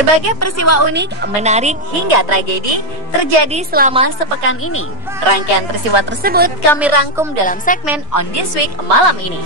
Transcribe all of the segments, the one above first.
Berbagai peristiwa unik, menarik hingga tragedi terjadi selama sepekan ini. Rangkaian peristiwa tersebut kami rangkum dalam segmen On This Week malam ini.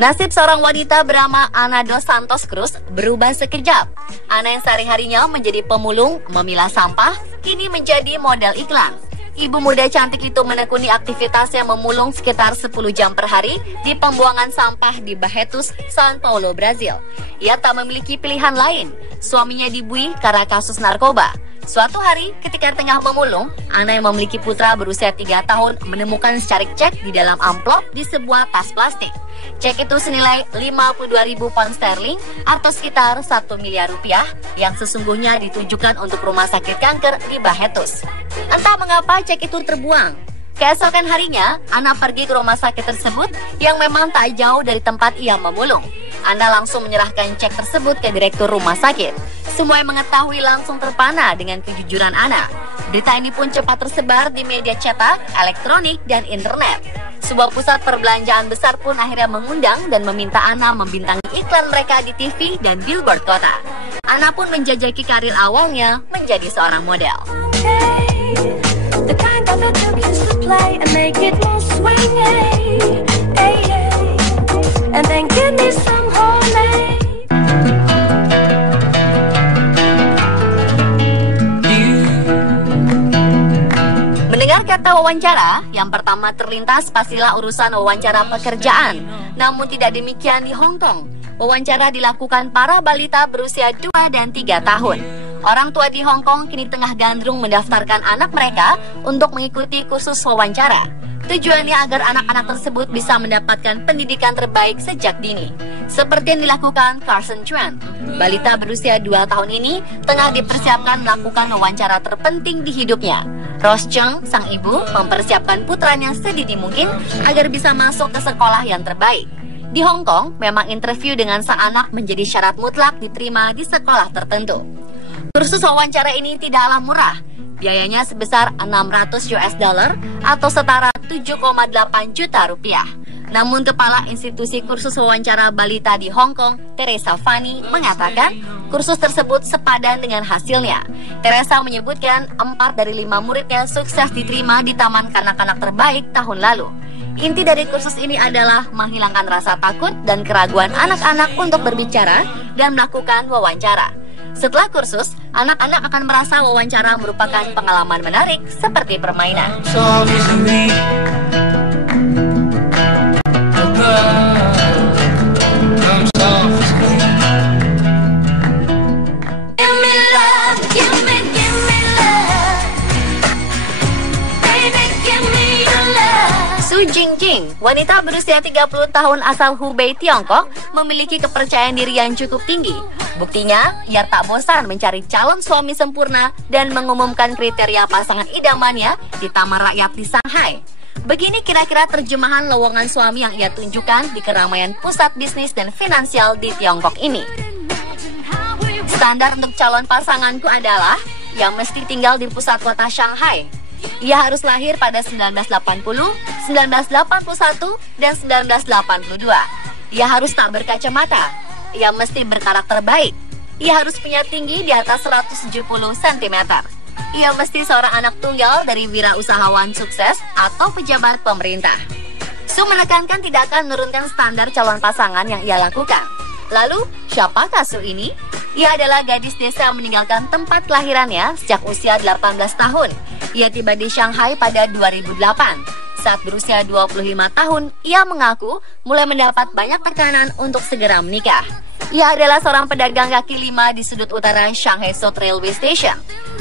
Nasib seorang wanita bernama Ana dos Santos Cruz berubah sekejap. Ana yang sehari-harinya menjadi pemulung, memilah sampah, kini menjadi model iklan. Ibu muda cantik itu menekuni aktivitas yang memulung sekitar 10 jam per hari di pembuangan sampah di Barretos, São Paulo, Brazil. Ia tak memiliki pilihan lain. Suaminya dibui karena kasus narkoba. Suatu hari, ketika tengah memulung, Ana yang memiliki putra berusia 3 tahun menemukan secarik cek di dalam amplop di sebuah tas plastik. Cek itu senilai 52.000 pound sterling atau sekitar 1 miliar rupiah yang sesungguhnya ditujukan untuk rumah sakit kanker di Barretos. Entah mengapa cek itu terbuang. Keesokan harinya, Ana pergi ke rumah sakit tersebut yang memang tak jauh dari tempat ia memulung. Ana langsung menyerahkan cek tersebut ke direktur rumah sakit. Semua yang mengetahui langsung terpana dengan kejujuran Ana. Berita ini pun cepat tersebar di media cetak, elektronik, dan internet. Sebuah pusat perbelanjaan besar pun akhirnya mengundang dan meminta Ana membintangi iklan mereka di TV dan billboard kota. Ana pun menjajaki karir awalnya menjadi seorang model. Mendengar kata wawancara, yang pertama terlintas pastilah urusan wawancara pekerjaan. Namun tidak demikian di Hong Kong. Wawancara dilakukan para balita berusia 2 dan 3 tahun. Orang tua di Hong Kong kini tengah gandrung mendaftarkan anak mereka untuk mengikuti kursus wawancara. Tujuannya agar anak-anak tersebut bisa mendapatkan pendidikan terbaik sejak dini. Seperti yang dilakukan Carson Chuan. Balita berusia 2 tahun ini tengah dipersiapkan melakukan wawancara terpenting di hidupnya. Rose Chung, sang ibu, mempersiapkan putranya sedini mungkin agar bisa masuk ke sekolah yang terbaik. Di Hong Kong, memang interview dengan sang anak menjadi syarat mutlak diterima di sekolah tertentu. Kursus wawancara ini tidaklah murah. Biayanya sebesar 600 US dollar atau setara 7,8 juta rupiah. Namun Kepala Institusi Kursus Wawancara Balita di Hong Kong, Teresa Fanny, mengatakan kursus tersebut sepadan dengan hasilnya. Teresa menyebutkan 4 dari 5 muridnya sukses diterima di Taman Kanak-kanak Terbaik tahun lalu. Inti dari kursus ini adalah menghilangkan rasa takut dan keraguan anak-anak untuk berbicara dan melakukan wawancara. Setelah kursus, anak-anak akan merasa wawancara merupakan pengalaman menarik seperti permainan. Su Jingjing, wanita berusia 30 tahun asal Hubei, Tiongkok, memiliki kepercayaan diri yang cukup tinggi. Buktinya, ia tak bosan mencari calon suami sempurna dan mengumumkan kriteria pasangan idamannya di Taman Rakyat di Shanghai. Begini kira-kira terjemahan lowongan suami yang ia tunjukkan di keramaian pusat bisnis dan finansial di Tiongkok ini. Standar untuk calon pasanganku adalah yang mesti tinggal di pusat kota Shanghai. Ia harus lahir pada 1980, 1981, dan 1982. Ia harus tak berkacamata. Ia mesti berkarakter baik. Ia harus punya tinggi di atas 170 cm. Ia mesti seorang anak tunggal dari wirausahawan sukses atau pejabat pemerintah. Su menekankan tidak akan menurunkan standar calon pasangan yang ia lakukan. Lalu, siapakah Su ini? Ia adalah gadis desa yang meninggalkan tempat kelahirannya sejak usia 18 tahun. Ia tiba di Shanghai pada 2008. Saat berusia 25 tahun, ia mengaku mulai mendapat banyak tekanan untuk segera menikah. Ia adalah seorang pedagang kaki lima di sudut utara Shanghai South Railway Station.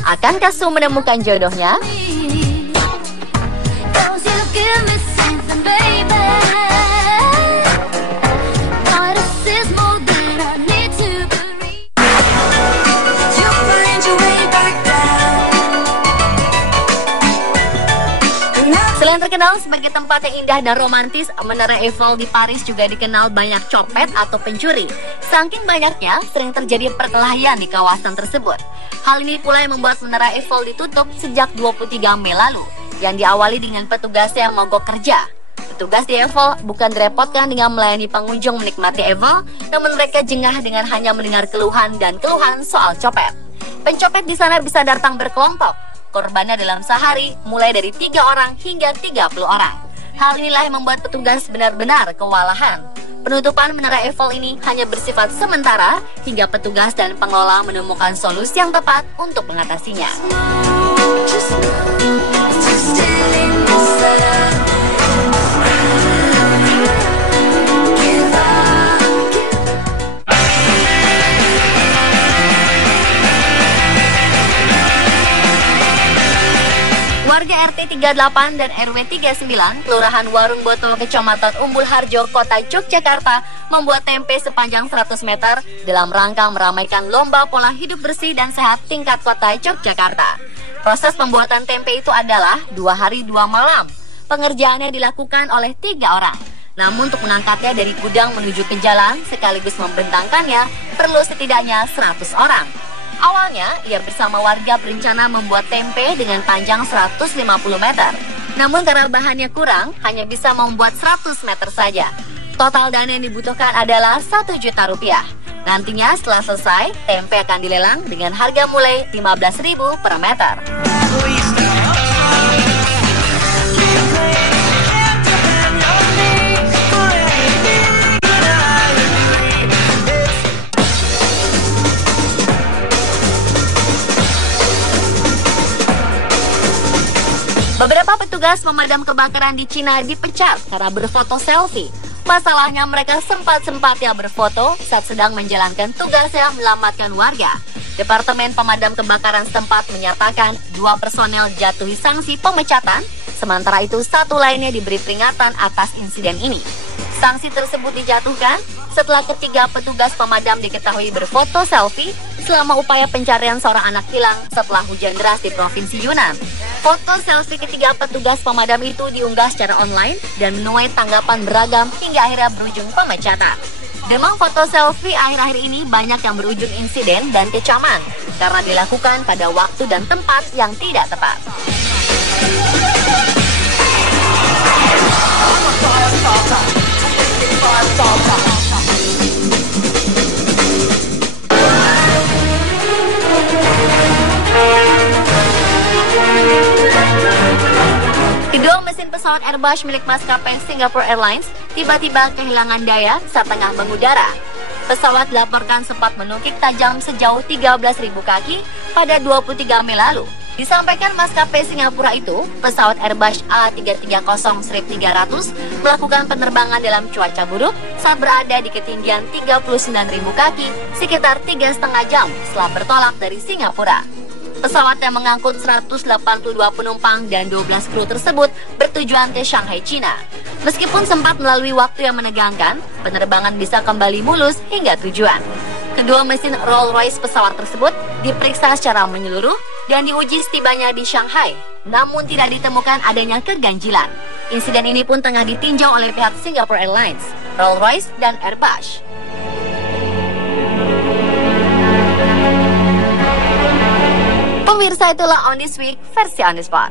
Akankah Su menemukan jodohnya? Now Selain terkenal sebagai tempat yang indah dan romantis, Menara Eiffel di Paris juga dikenal banyak copet atau pencuri. Saking banyaknya, sering terjadi perkelahian di kawasan tersebut. Hal ini pula yang membuat Menara Eiffel ditutup sejak 23 Mei lalu, yang diawali dengan petugas yang mogok kerja. Petugas di Eiffel bukan direpotkan dengan melayani pengunjung menikmati Eiffel, namun mereka jengah dengan hanya mendengar keluhan dan keluhan soal copet. Pencopet di sana bisa datang berkelompok. Korbannya dalam sehari mulai dari 3 orang hingga 30 orang. Hal inilah yang membuat petugas benar-benar kewalahan. Penutupan Menara Eiffel ini hanya bersifat sementara hingga petugas dan pengelola menemukan solusi yang tepat untuk mengatasinya. Warga RT 38 dan RW 39, Kelurahan Warung Boto, Kecamatan Umbul Harjo, Kota Yogyakarta, membuat tempe sepanjang 100 meter dalam rangka meramaikan lomba pola hidup bersih dan sehat tingkat Kota Yogyakarta. Proses pembuatan tempe itu adalah 2 hari 2 malam. Pengerjaannya dilakukan oleh 3 orang. Namun untuk mengangkatnya dari gudang menuju ke jalan sekaligus membentangkannya perlu setidaknya 100 orang. Awalnya, ia bersama warga berencana membuat tempe dengan panjang 150 meter. Namun karena bahannya kurang, hanya bisa membuat 100 meter saja. Total dana yang dibutuhkan adalah 1 juta rupiah. Nantinya setelah selesai, tempe akan dilelang dengan harga mulai 15.000 per meter. Beberapa petugas pemadam kebakaran di Cina dipecat karena berfoto selfie. Masalahnya mereka sempat-sempatnya berfoto saat sedang menjalankan tugasnya menyelamatkan warga. Departemen Pemadam Kebakaran setempat menyatakan 2 personel jatuhi sanksi pemecatan, sementara itu 1 lainnya diberi peringatan atas insiden ini. Sanksi tersebut dijatuhkan setelah ketiga petugas pemadam diketahui berfoto selfie selama upaya pencarian seorang anak hilang setelah hujan deras di Provinsi Yunnan. Foto selfie ketiga petugas pemadam itu diunggah secara online dan menuai tanggapan beragam hingga akhirnya berujung pemecatan. Demam foto selfie akhir-akhir ini banyak yang berujung insiden dan kecaman karena dilakukan pada waktu dan tempat yang tidak tepat. Kedua mesin pesawat Airbus milik maskapai Singapore Airlines tiba-tiba kehilangan daya saat tengah mengudara. Pesawat dilaporkan sempat menukik tajam sejauh 13.000 kaki pada 23 Mei lalu. Disampaikan maskapai Singapura itu, pesawat Airbus A330-300 melakukan penerbangan dalam cuaca buruk saat berada di ketinggian 39.000 kaki sekitar 3,5 jam setelah bertolak dari Singapura. Pesawat yang mengangkut 182 penumpang dan 12 kru tersebut bertujuan ke Shanghai, China. Meskipun sempat melalui waktu yang menegangkan, penerbangan bisa kembali mulus hingga tujuan. Kedua mesin Rolls-Royce pesawat tersebut diperiksa secara menyeluruh dan diuji setibanya di Shanghai, namun tidak ditemukan adanya keganjilan. Insiden ini pun tengah ditinjau oleh pihak Singapore Airlines, Rolls-Royce, dan Airbus. Pemirsa, itulah On This Week versi On The Spot.